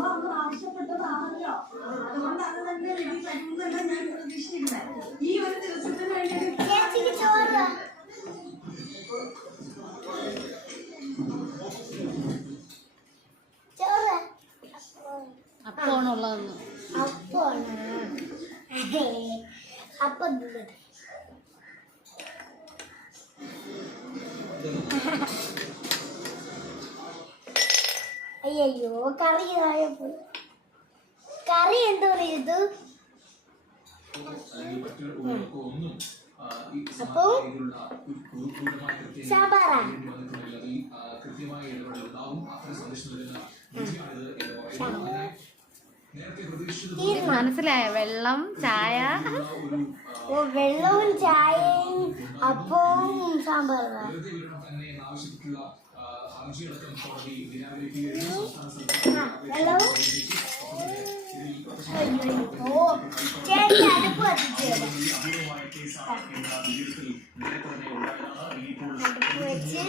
നമ്മളന്ന് ആവശ്യപ്പെട്ടതാണല്ലോ. അതുകൊണ്ട് അത് തന്നെ റെഡി ഞാൻ പ്രതീക്ഷിക്കുന്നത് ഈ ഒരു ദിവസത്തിന് വേണ്ടി ചേച്ചിക്ക് ചോറ് അപ്പമാണുള്ളതെന്ന്. അപ്പാണ് അപ്പം ഇത്. അയ്യോ കറി ആയപ്പോ കറി എന്തോ ഇത്? അപ്പോ സാമ്പാറാ? തീർന്നു? മനസ്സിലായ? വെള്ളം ചായ. ഓ വെള്ളവും ചായയും അപ്പവും സാമ്പാറും. വെള്ളവും അയ്യോ ചേച്ചി അടുപ്പ് കത്തിച്ചു അടുപ്പ് വെച്ച്